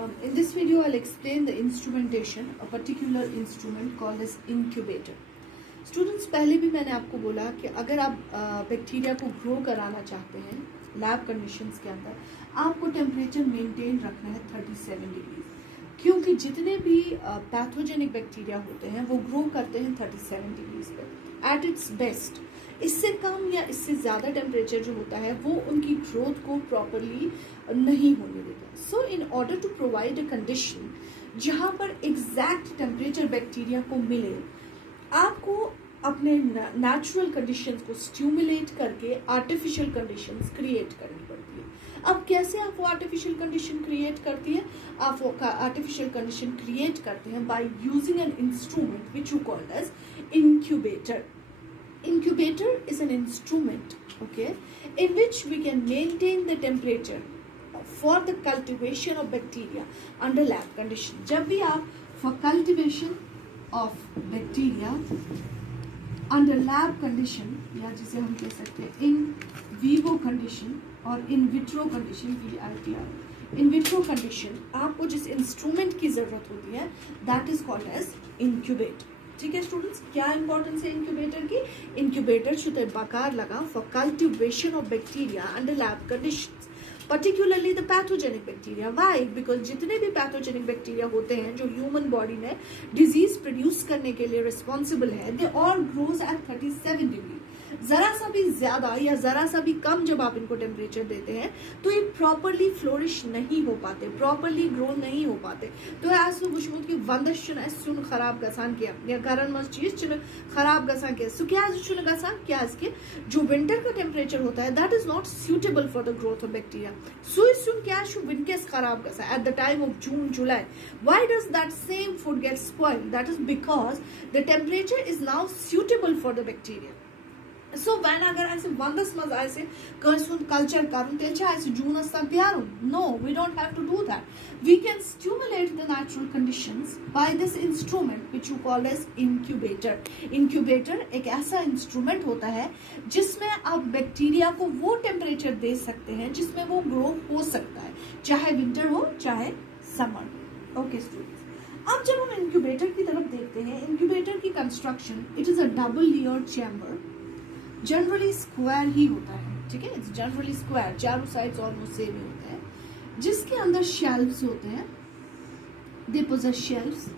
In this video, I'll explain the instrumentation, a particular instrument called as incubator. Students, पहले भी मैंने आपको बोला कि अगर आप बैक्टीरिया को ग्रो कराना चाहते हैं लैब कंडीशंस के अंदर, आपको टेम्परेचर मेंटेन रखना है 37 डिग्री, क्योंकि जितने भी पैथोजेनिक बैक्टीरिया होते हैं वो ग्रो करते हैं 37 डिग्रीज पे एट इट्स बेस्ट। इससे कम या इससे ज़्यादा टेम्परेचर जो होता है वो उनकी ग्रोथ को प्रॉपरली नहीं होने देता। So in order to provide a condition जहाँ पर एग्जैक्ट टेम्परेचर बैक्टीरिया को मिले, आपको अपने नेचुरल कंडीशंस को स्टिमुलेट करके आर्टिफिशियल कंडीशंस क्रिएट करनी पड़ती है। अब कैसे आप वो आर्टिफिशियल कंडीशन क्रिएट करती है? आप वो आर्टिफिशियल कंडीशन क्रिएट करते हैं by using an instrument which you called as incubator. Incubator is an instrument, okay, in which we can maintain the temperature for the cultivation of bacteria under lab condition. जब भी आप for cultivation of bacteria under lab condition, या जिसे हम कह सकते हैं in vivo condition और in vitro condition, VITR, in vitro condition, आपको जिस इंस्ट्रूमेंट की जरूरत होती है that is called as incubator. ठीक है स्टूडेंट्स, क्या इंपॉर्टेंस है इंक्यूबेटर की? इंक्यूबेटर शुड बकार लगा for cultivation of bacteria under lab conditions, particularly the pathogenic bacteria. Why? Because जितने भी pathogenic bacteria होते हैं जो ह्यूमन बॉडी में डिजीज प्रोड्यूस करने के लिए रिस्पॉन्सिबल है, they all grows at 37 degree. जरा सा भी ज्यादा या जरा सा भी कम जब आप इनको टेम्परेचर देते हैं तो ये प्रॉपरली फ्लोरिश नहीं हो पाते, प्रॉपरली ग्रो नहीं हो पाते। तो ऐसे बुशमुत की वंदश चुन सुन खराब गसान किया या कारण मस चीज चुन खराब गसान किया। सो क्या चुन गसान क्या इसके जो विंटर का टेम्परेचर होता है that is not suitable for the growth of bacteria. So soon क्या शु विंकेस खराब गसा at the time of June, July. Why does that same food get spoiled? That is because the temperature is now suitable for the bacteria. So when अगर ऐसे वंदस मज ऐसे culture करूँ तेल ऐसे जून अस्ता तैयार हूँ, no, we don't have to do that. We can stimulate the natural conditions by this instrument which you call as incubator. Incubator एक ऐसा इंस्ट्रूमेंट होता है जिसमें आप बैक्टीरिया को वो टेम्परेचर दे सकते हैं जिसमें वो ग्रो हो सकता है, चाहे विंटर हो चाहे समर। ओके स्टूडेंट्स, अब जब हम इंक्यूबेटर की तरफ देखते हैं, इंक्यूबेटर की construction, it is a double layer chamber, generally square ही होता है। ठीक है, इट्स जनरली स्क्वायर, चारों साइड्स ऑलमोस्ट सेम ही होते हैं, जिसके अंदर शेल्व्स होते हैं। They possess shelves.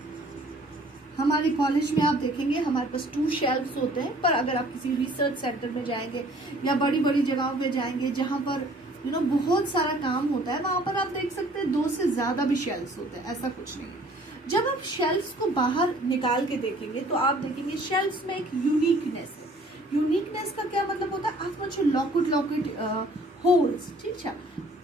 हमारे कॉलेज में आप देखेंगे हमारे पास 2 शेल्व्स होते हैं, पर अगर आप किसी रिसर्च सेंटर में जाएंगे या बड़ी बड़ी जगहों पे जाएंगे जहां पर बहुत सारा काम होता है, वहां पर आप देख सकते हैं 2 से ज्यादा भी शेल्व्स होते हैं। ऐसा कुछ नहीं है। जब आप शेल्व्स को बाहर निकाल के देखेंगे तो आप देखेंगे शेल्व्स में एक यूनिकनेस है। यूनिकनेस का क्या मतलब होता है? आपको लॉकेट होल्स, ठीक है।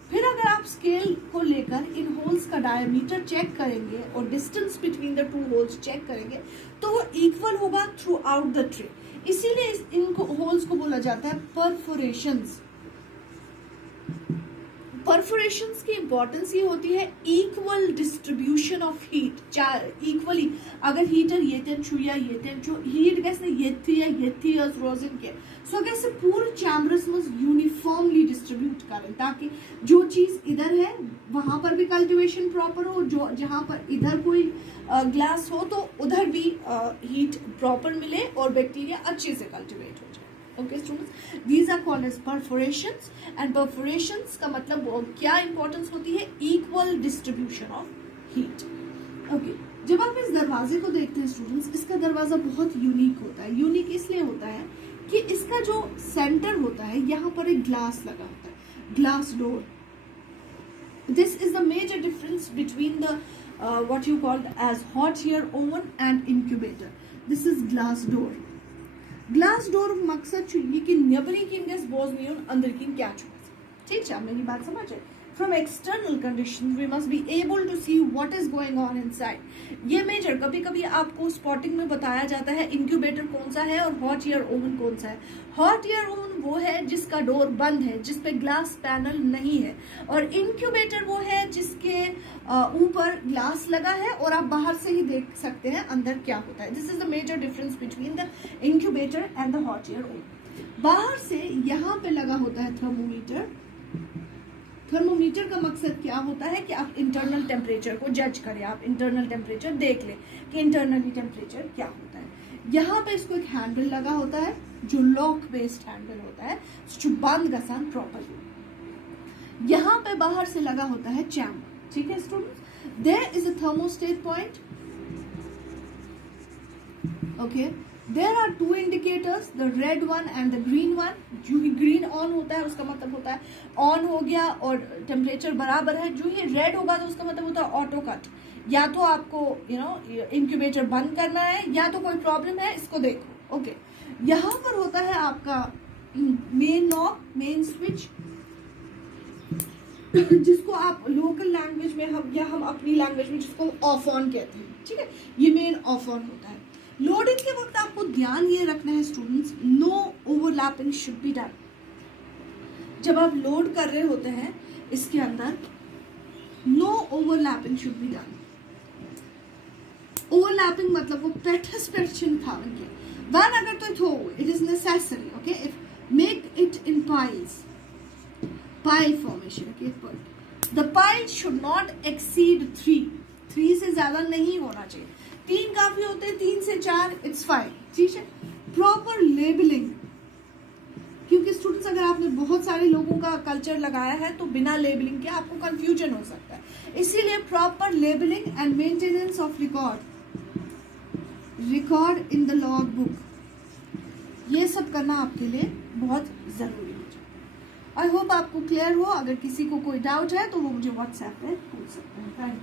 फिर अगर आप स्केल को लेकर इन होल्स का डायमीटर चेक करेंगे और distance between the 2 holes check करेंगे तो वो इक्वल होगा थ्रू आउट द ट्रे। इसीलिए इनको होल्स को बोला जाता है परफोरेशंस। परफोरेशंस की इंपॉर्टेंस ये होती है equal distribution of heat, equally अगर हीटर ये टेंचु या ये टेंचु हीट कैसे ये थी रोजन के सो कैसे पूरे चैम्बर्स में यूनिफॉर्मली डिस्ट्रीब्यूट करें ताकि जो चीज इधर है वहां पर भी कल्टिवेशन प्रॉपर हो, जो जहां पर इधर कोई ग्लास हो तो उधर भी हीट प्रॉपर मिले और बैक्टीरिया अच्छे से कल्टिवेट हो जाए। Okay students, these are called as perforations and perforations का मतलब क्या इंपॉर्टेंस होती है? Equal distribution of heat. Okay, जब आप इस दरवाजे को देखते हैं स्टूडेंट्स, इसका दरवाजा बहुत यूनिक होता है। यूनिक इसलिए होता है कि इसका जो सेंटर होता है यहाँ पर एक ग्लास लगा होता है, glass door. This is the major difference between the what you called as hot air oven and incubator. This is glass door. Glass door मकसद चाहिए कि नेबरी की गैस बोझ नहीं हो अंदर की क्या चुका। ठीक है, मेरी बात समझ है? From external condition we must be able to see what is going on inside. ये मेजर कभी कभी आपको स्पॉटिंग में बताया जाता है इंक्यूबेटर कौन सा है और हॉट एयर ओवन कौन सा है। हॉट एयर ओवन वो है जिसका डोर बंद है, जिसपे ग्लास पैनल नहीं है, और इंक्यूबेटर वो है जिसके ऊपर ग्लास लगा है और आप बाहर से ही देख सकते हैं अंदर क्या होता है। This is the major difference between the incubator and the hot air oven. बाहर से यहाँ पे लगा होता है थर्मोमीटर, थर्मोमीटर का मकसद क्या होता है कि आप इंटरनल टेम्परेचर को जज करें, आप इंटरनल टेम्परेचर देख लें कि इंटरनली टेम्परेचर क्या होता है। यहाँ पे इसको एक हैंडल लगा होता है जो लॉक बेस्ड हैंडल होता है, जो बंद गसान प्रॉपरली। यहाँ पे बाहर से लगा होता है चैम्बर, ठीक है students. There is a thermostat point, okay. There are two indicators, the red one and the green one. जो ही green on होता है उसका मतलब होता है on हो गया और टेम्परेचर बराबर है। जो ही red होगा तो उसका मतलब होता है ऑटो कट, या तो आपको इंक्यूबेटर बंद करना है या तो कोई प्रॉब्लम है, इसको देखो, ओके। यहाँ पर होता है आपका मेन नॉब, मेन स्विच, जिसको आप लोकल लैंग्वेज में हम अपनी लैंग्वेज में जिसको ऑफ ऑन कहते हैं, ठीक है। ये मेन ऑफ ऑन होता है। लोडिंग के वक्त आपको ध्यान ये रखना है students, no overlapping should be done. जब आप लोड कर रहे होते हैं इसके अंदर, no overlapping should be done. Overlapping मतलब वो पेटस्पेक्शन थावन के वैन अगर तो though it is necessary, okay, if make it in piles, pile formation, okay. The pile should not exceed 3 से ज्यादा नहीं होना चाहिए। 3 काफी होते हैं, 3 से 4 इट्स फाइन, ठीक है। प्रॉपर लेबलिंग, क्योंकि स्टूडेंट्स अगर आपने बहुत सारे लोगों का कल्चर लगाया है तो बिना लेबलिंग के आपको कंफ्यूजन हो सकता है, इसीलिए proper labelling and maintenance of record in the log book, ये सब करना आपके लिए बहुत जरूरी हो जाए। आई होप आपको क्लियर हो। अगर किसी को कोई डाउट है तो वो मुझे व्हाट्सएप पे पूछ सकते हैं। Thank you.